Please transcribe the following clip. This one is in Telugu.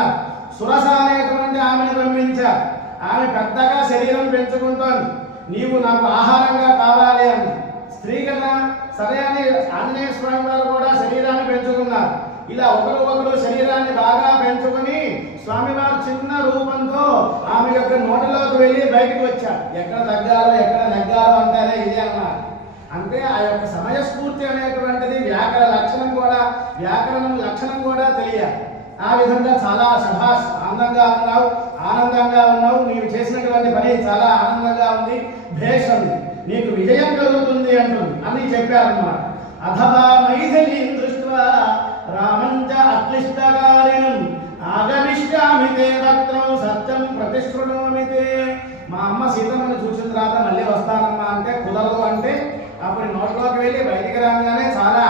అన్నారు. సురస అనేటువంటి ఆమెను పంపించారు. ఆమె పెద్దగా శరీరం పెంచుకుంటోంది. నీవు నాకు ఆహారంగా కావాలి అని. స్త్రీ కదా, సరే అని ఆంజనేయ స్వామి వారు కూడా శరీరాన్ని పెంచుకున్నారు. ఇలా ఒకరు శరీరాన్ని బాగా పెంచుకుని స్వామివారు చిన్న రూపంతో ఆమె యొక్క నోటిలోకి వెళ్ళి బయటకు వచ్చారు. ఎక్కడ తగ్గాలో ఎక్కడ నగ్గాలో అంటారే ఇదే అన్నారు. అంటే ఆ యొక్క సమయస్ఫూర్తి అనేటువంటిది వ్యాకరణం లక్షణం కూడా తెలియాలి. ఆ విధంగా చాలా శభాష్, ఆనందంగా ఉన్నావు, నీవు చేసినటువంటి పని చాలా ఆనందంగా ఉంది, భేష్ ఉంది, నీకు విజయం కలుగుతుంది అంటుంది అని చెప్పారన్నమాట. అథవా మైథిలీం దృష్ట్వా రామంచ అక్లిష్టకారిణం ఆగమిష్యామి తే వక్త్రం సత్యం ప్రతిశృణోమి తే. మా అమ్మ సీతమ్మని చూసిన తర్వాత మళ్ళీ వస్తానమ్మా అంటే కుదరదు అంటే అప్పుడు నోట్లోకి వెళ్ళి బయటికి రాగానే చాలా